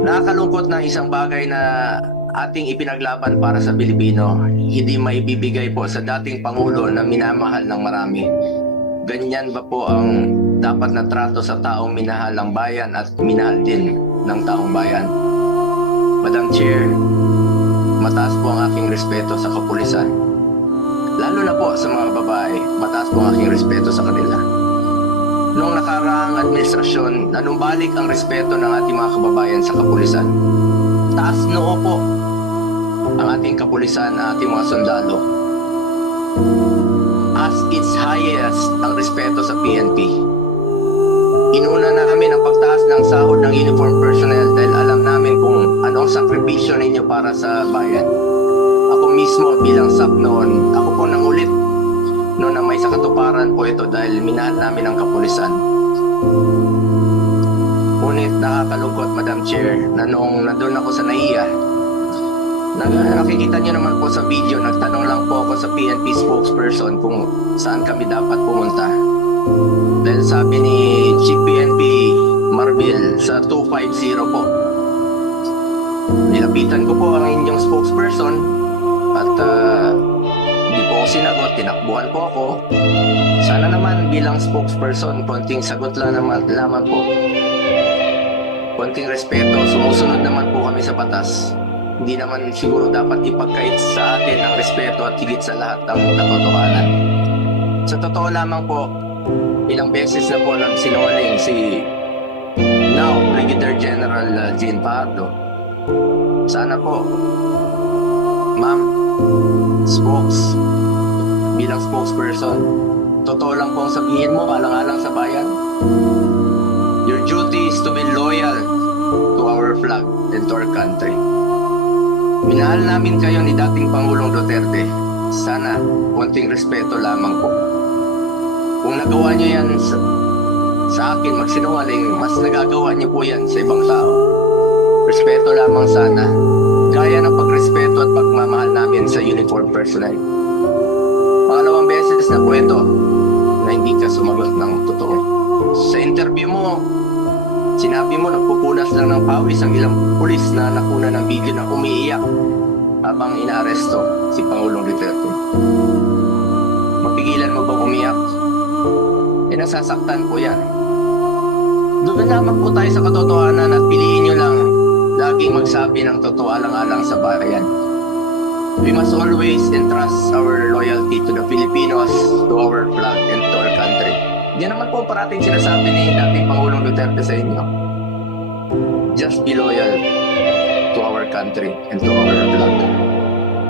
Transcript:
Nakakalungkot na isang bagay na ating ipinaglaban para sa Pilipino, hindi maibibigay po sa dating Pangulo na minamahal ng marami. Ganyan ba po ang dapat na trato sa taong minahal ng bayan at minahal din ng taong bayan? Madam Chair, mataas po ang aking respeto sa kapulisan. Lalo na po sa mga babae, mataas po ang aking respeto sa kanila. Noong nakaraang administrasyon, nanumbalik ang respeto ng ating mga kababayan sa kapulisan. Taas noo po ang ating kapulisan, ang ating mga sundalo. As its highest ang respeto sa PNP. Inuna namin ang pagtaas ng sahod ng uniform personnel dahil alam namin kung anong sakripisyo ninyo para sa bayan. Ako mismo bilang SAP noon, ako po nangulit noon na may sakatuparan po ito dahil minahal namin ang kapulisan. Ngunit nakakalungkot, Madam Chair, na noong nandun ako sa NAIA, nakikita niyo naman po sa video, nagtanong lang po ako sa PNP spokesperson kung saan kami dapat pumunta. Dahil sabi ni Chief PNP Marbil sa 250 po. Nilapitan ko po ang inyong spokesperson at hindi po ako sinagot, tinakbuhan po ako. Sana naman bilang spokesperson, konting sagot lang naman lamang po. Konting respeto, sumusunod naman po kami sa batas. Hindi naman siguro dapat ipagkait sa atin ang respeto at higit sa lahat ang katotohanan. Sa totoo lamang po, ilang beses na po nagsinungaling si now Brigadier General Jean Fajardo. Sana po, Ma'am, bilang spokesperson, totoo lang po ang sabihin mo, alang-alang sa bayan. Your duty is to be loyal to our flag and to our country. Minahal namin kayo ni dating Pangulong Duterte. Sana, konting respeto lamang po. Kung nagawa niyo yan sa akin, magsinungaling, mas nagagawa niyo po yan sa ibang tao. Respeto lamang sana. Gaya ng pagrespeto at pagmamahal namin sa uniform personnel. Pangalawang beses na po ito na hindi ka sumagot ng totoo. Sa interview mo, sinabi mo nagpupunas lang ng pawis ang ilang pulis na nakuna ng video na umiiyak habang inaaresto si Pangulong Duterte. Mapigilan mo ba umiyak? Nasasaktan po yan. Doon lamang po tayo sa katotohanan at piliin nyo lang laging magsabi ng totoo alang-alang sa bayan. We must always entrust our loyalty to the Filipinos, to our flag, and to our country. Yan naman po parating sinasabi ni dating Pangulong Duterte sa inyo. Just be loyal to our country and to our flag.